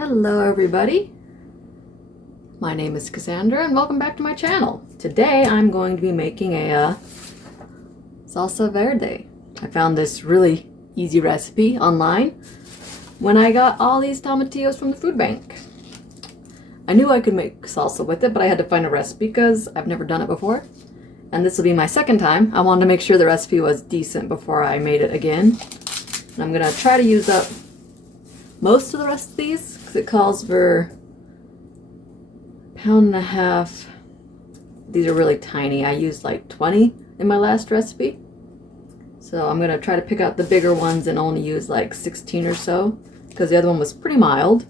Hello everybody, my name is Cassandra and welcome back to my channel. Today I'm going to be making a Salsa Verde. I found this really easy recipe online when I got all these tomatillos from the food bank. I knew I could make salsa with it, but I had to find a recipe because I've never done it before. And this will be my second time. I wanted to make sure the recipe was decent before I made it again. And I'm going to try to use up most of the rest of these because it calls for £1.5 pounds. These are really tiny. I used like 20 in my last recipe. So I'm going to try to pick out the bigger ones and only use like 16 or so because the other one was pretty mild.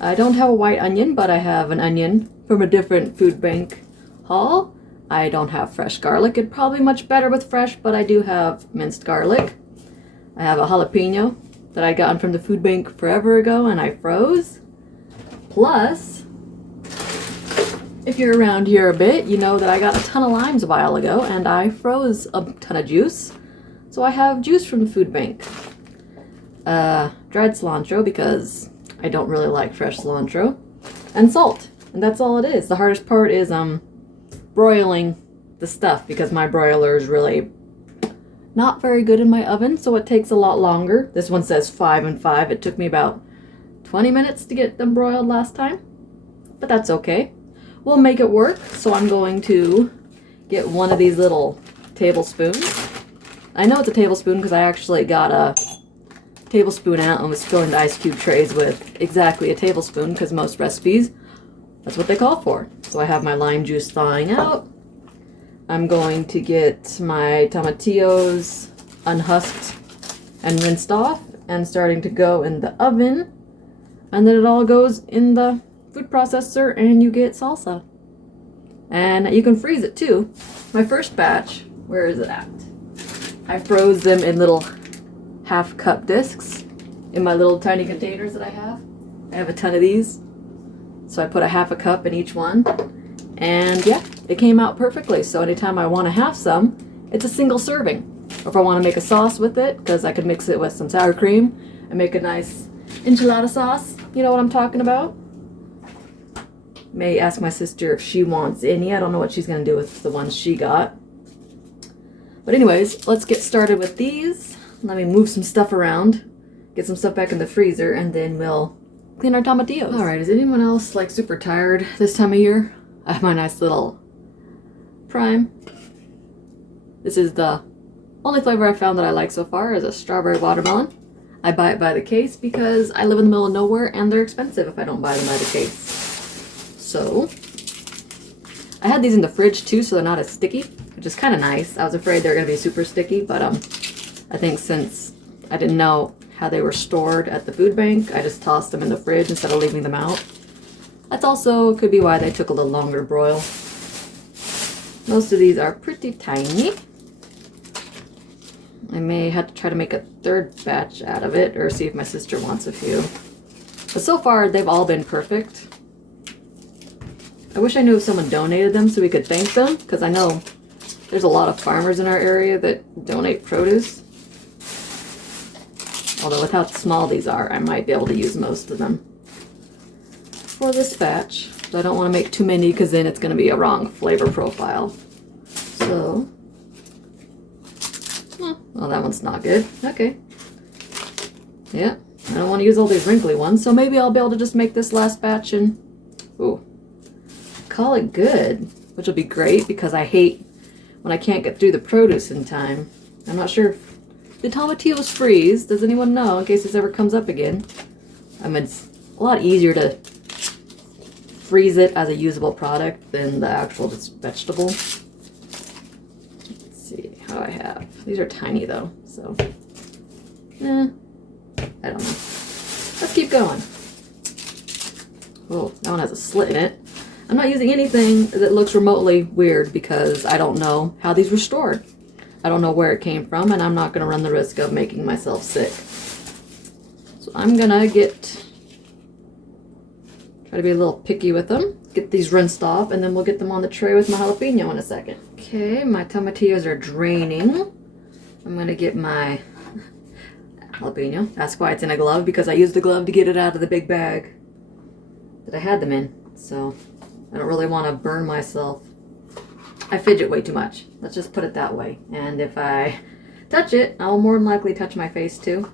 I don't have a white onion, but I have an onion from a different food bank haul. I don't have fresh garlic. It'd probably be much better with fresh, but I do have minced garlic. I have a jalapeno that I got from the food bank forever ago and I froze. Plus, if you're around here a bit, you know that I got a ton of limes a while ago and I froze a ton of juice. So I have juice from the food bank. Dried cilantro because I don't really like fresh cilantro. And salt. And that's all it is. The hardest part is broiling the stuff because my broiler is really not very good in my oven, so it takes a lot longer. This one says 5 and 5. It took me about 20 minutes to get them broiled last time, but that's okay. We'll make it work. So I'm going to get one of these little tablespoons. I know it's a tablespoon because I actually got a tablespoon out and was filling the ice cube trays with exactly a tablespoon because most recipes, that's what they call for. So I have my lime juice thawing out. I'm going to get my tomatillos unhusked and rinsed off and starting to go in the oven. And then it all goes in the food processor and you get salsa. And you can freeze it too. My first batch, where is it at? I froze them in little half-cup discs in my little tiny containers that I have. I have a ton of these. So I put a half a cup in each one. And yeah, it came out perfectly. So anytime I want to have some, it's a single serving. Or if I want to make a sauce with it, because I could mix it with some sour cream and make a nice enchilada sauce. You know what I'm talking about? May ask my sister if she wants any. I don't know what she's going to do with the ones she got. But anyways, let's get started with these. Let me move some stuff around, get some stuff back in the freezer, and then we'll clean our tomatillos. Alright, is anyone else like super tired this time of year? I have my nice little prime. This is the only flavor I found that I like so far is a strawberry watermelon. I buy it by the case because I live in the middle of nowhere and they're expensive if I don't buy them by the case. So, I had these in the fridge too so they're not as sticky, which is kind of nice. I was afraid they were going to be super sticky, but I think since I didn't know how they were stored at the food bank, I just tossed them in the fridge instead of leaving them out. That's also could be why they took a little longer to broil. Most of these are pretty tiny. I may have to try to make a third batch out of it or see if my sister wants a few. But so far, they've all been perfect. I wish I knew if someone donated them so we could thank them, because I know there's a lot of farmers in our area that donate produce. Although with how small these are, I might be able to use most of them for this batch. So I don't want to make too many because then it's going to be a wrong flavor profile. So, well, that one's not good. Okay. Yeah, I don't want to use all these wrinkly ones, so maybe I'll be able to just make this last batch and, ooh, call it good, which will be great because I hate when I can't get through the produce in time. I'm not sure if the tomatillos freeze. Does anyone know in case this ever comes up again? I mean, it's a lot easier to freeze it as a usable product than the actual just vegetable. Let's see how I have. These are tiny though, so I don't know. Let's keep going. Oh, that one has a slit in it. I'm not using anything that looks remotely weird because I don't know how these were stored. I don't know where it came from, and I'm not going to run the risk of making myself sick. So I'm going to try to be a little picky with them. Get these rinsed off, and then we'll get them on the tray with my jalapeno in a second. Okay, my tomatillos are draining. I'm going to get my jalapeno. That's why it's in a glove, because I used the glove to get it out of the big bag that I had them in, so I don't really want to burn myself. I fidget way too much. Let's just put it that way. And if I touch it, I will more than likely touch my face too.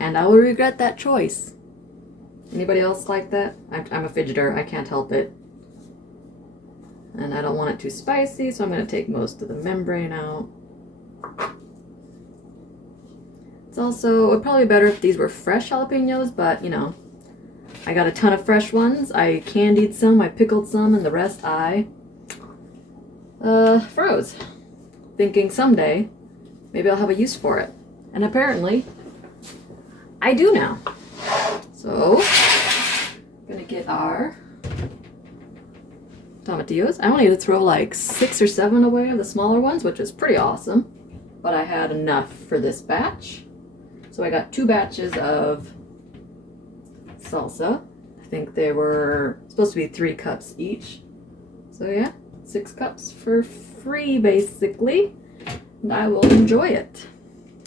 And I will regret that choice. Anybody else like that? I'm a fidgeter. I can't help it. And I don't want it too spicy, so I'm going to take most of the membrane out. It's also, it would probably be better if these were fresh jalapenos, but you know, I got a ton of fresh ones. I candied some, I pickled some, and the rest I froze. Thinking someday, maybe I'll have a use for it. And apparently, I do now. So, I'm gonna get our tomatillos. I only had to throw like 6 or 7 away of the smaller ones, which is pretty awesome. But I had enough for this batch. So I got 2 batches of salsa. I think they were supposed to be 3 cups each. So yeah, 6 cups for free basically. And I will enjoy it.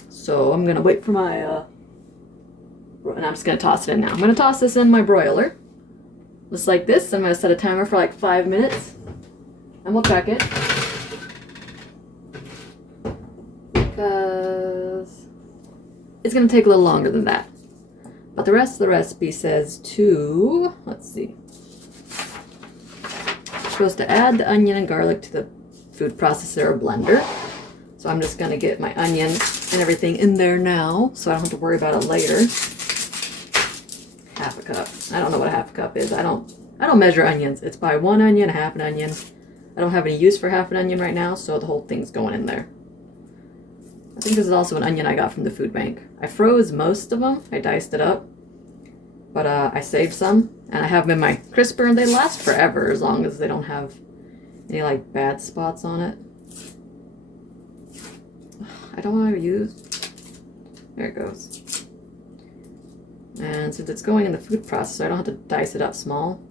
So I'm gonna wait for my, and I'm just gonna toss it in now. I'm gonna toss this in my broiler. Just like this. I'm gonna set a timer for like 5 minutes. And we'll check it. Because it's gonna take a little longer than that. But the rest of the recipe says to, let's see. You're supposed to add the onion and garlic to the food processor or blender. So I'm just gonna get my onion and everything in there now, so I don't have to worry about it later. Half a cup. I don't know what a half a cup is. I don't measure onions. It's by 1 onion, half an onion. I don't have any use for half an onion right now, so the whole thing's going in there. I think this is also an onion I got from the food bank. I froze most of them. I diced it up. But I saved some, and I have them in my crisper, and they last forever as long as they don't have any like bad spots on it. I don't want to use. There it goes. And since it's going in the food processor, I don't have to dice it up small.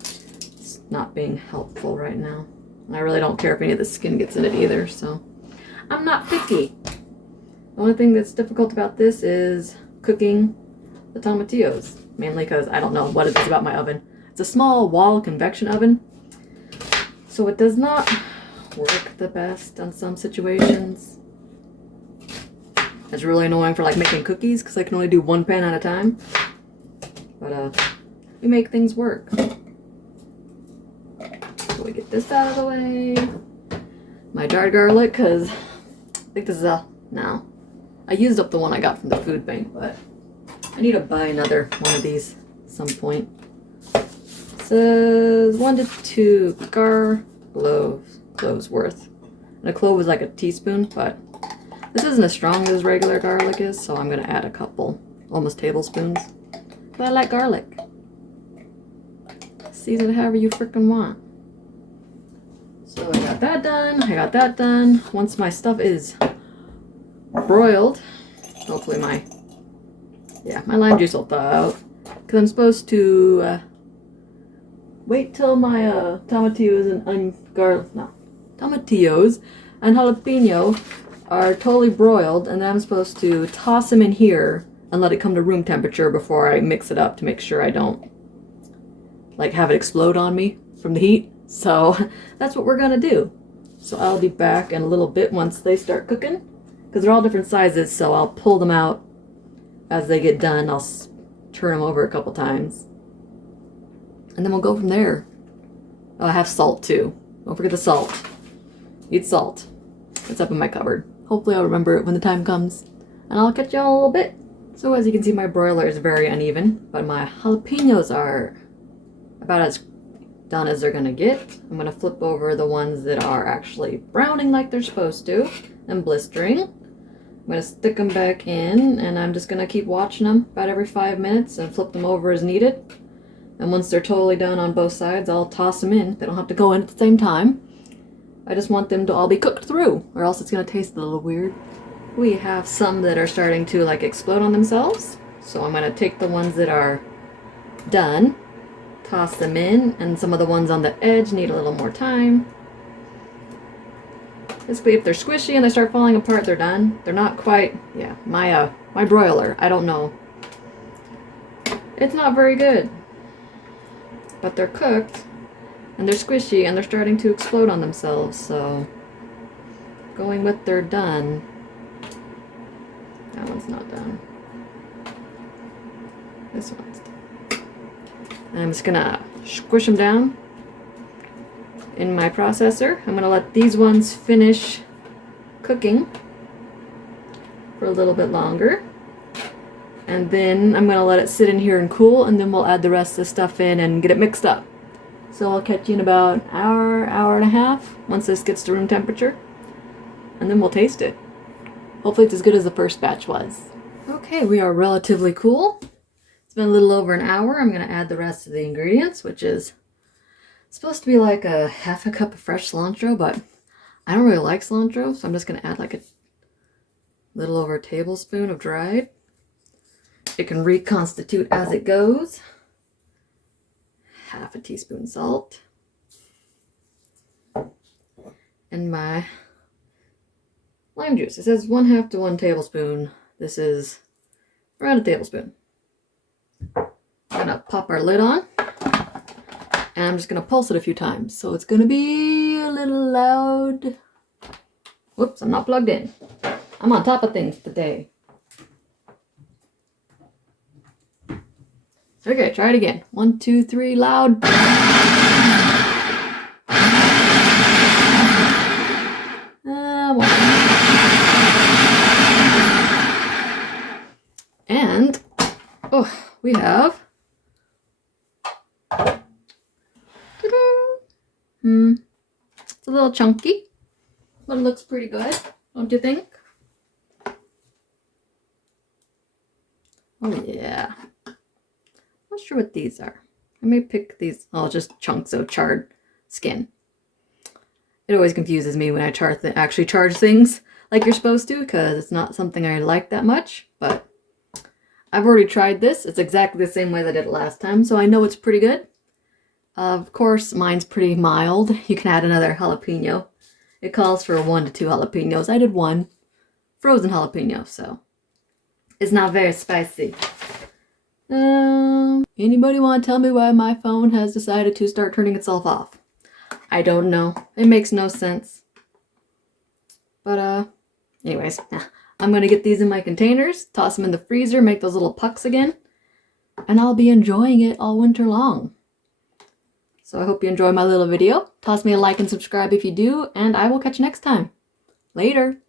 It's not being helpful right now. And I really don't care if any of the skin gets in it either, so I'm not picky. The only thing that's difficult about this is cooking the tomatillos, mainly because I don't know what it is about my oven. It's a small wall convection oven, so it does not work the best on some situations. It's really annoying for like making cookies because I can only do 1 pan at a time. But we make things work. So we get this out of the way. My jarred garlic, because I think this is no. I used up the one I got from the food bank, but I need to buy another one of these at some point. It says 1 to 2 cloves worth. And a clove is like a teaspoon, but this isn't as strong as regular garlic is, so I'm gonna add a couple, almost tablespoons. But I like garlic. Season it however you frickin' want. So I got that done, I got that done. Once my stuff is broiled, hopefully my lime juice will thaw out. Because I'm supposed to wait till my tomatillos and tomatillos and jalapeno are totally broiled, and then I'm supposed to toss them in here and let it come to room temperature before I mix it up to make sure I don't like have it explode on me from the heat. So that's what we're gonna do. So I'll be back in a little bit once they start cooking, because they're all different sizes, so I'll pull them out as they get done. I'll turn them over a couple times, and then we'll go from there. Oh, I have salt too. Don't forget the salt. Eat salt. It's up in my cupboard. Hopefully I'll remember it when the time comes. And I'll catch you all in a little bit. So as you can see, my broiler is very uneven, but my jalapenos are about as done as they're gonna get. I'm gonna flip over the ones that are actually browning like they're supposed to and blistering. I'm gonna stick them back in, and I'm just gonna keep watching them about every 5 minutes and flip them over as needed. And once they're totally done on both sides, I'll toss them in. They don't have to go in at the same time. I just want them to all be cooked through, or else it's gonna taste a little weird. We have some that are starting to like explode on themselves. So I'm gonna take the ones that are done, toss them in, and some of the ones on the edge need a little more time. Basically, if they're squishy and they start falling apart, they're done. They're not quite, my broiler, I don't know. It's not very good. But they're cooked, and they're squishy, and they're starting to explode on themselves, so going with they're done. That one's not done. This one's done. And I'm just gonna squish them down in my processor. I'm gonna let these ones finish cooking for a little bit longer. And then I'm gonna let it sit in here and cool, and then we'll add the rest of the stuff in and get it mixed up. So I'll catch you in about an hour, hour and a half once this gets to room temperature. And then we'll taste it. Hopefully it's as good as the first batch was. Okay, we are relatively cool. It's been a little over an hour. I'm gonna add the rest of the ingredients, which is supposed to be like a half a cup of fresh cilantro, but I don't really like cilantro, so I'm just gonna add like a little over a tablespoon of dried. It can reconstitute as it goes. Half a teaspoon salt. And my lime juice. It says 1/2 to 1 tablespoon. This is around a tablespoon. I'm gonna pop our lid on. And I'm just gonna pulse it a few times. So it's gonna be a little loud. Whoops, I'm not plugged in. I'm on top of things today. Okay, try it again. 1, 2, 3, loud. And, oh, we have. It's a little chunky, but it looks pretty good, don't you think? Oh yeah. Not sure what these are. I may pick these. Oh, just chunks of charred skin. It always confuses me when I actually charge things like you're supposed to, because it's not something I like that much. But I've already tried this. It's exactly the same way that I did it last time, so I know it's pretty good. Of course, mine's pretty mild. You can add another jalapeno. It calls for 1 to 2 jalapenos. I did 1 frozen jalapeno, so it's not very spicy. Anybody want to tell me why my phone has decided to start turning itself off? I don't know. It makes no sense. But, anyways, I'm going to get these in my containers, toss them in the freezer, make those little pucks again, and I'll be enjoying it all winter long. So I hope you enjoy my little video. Toss me a like and subscribe if you do, and I will catch you next time. Later!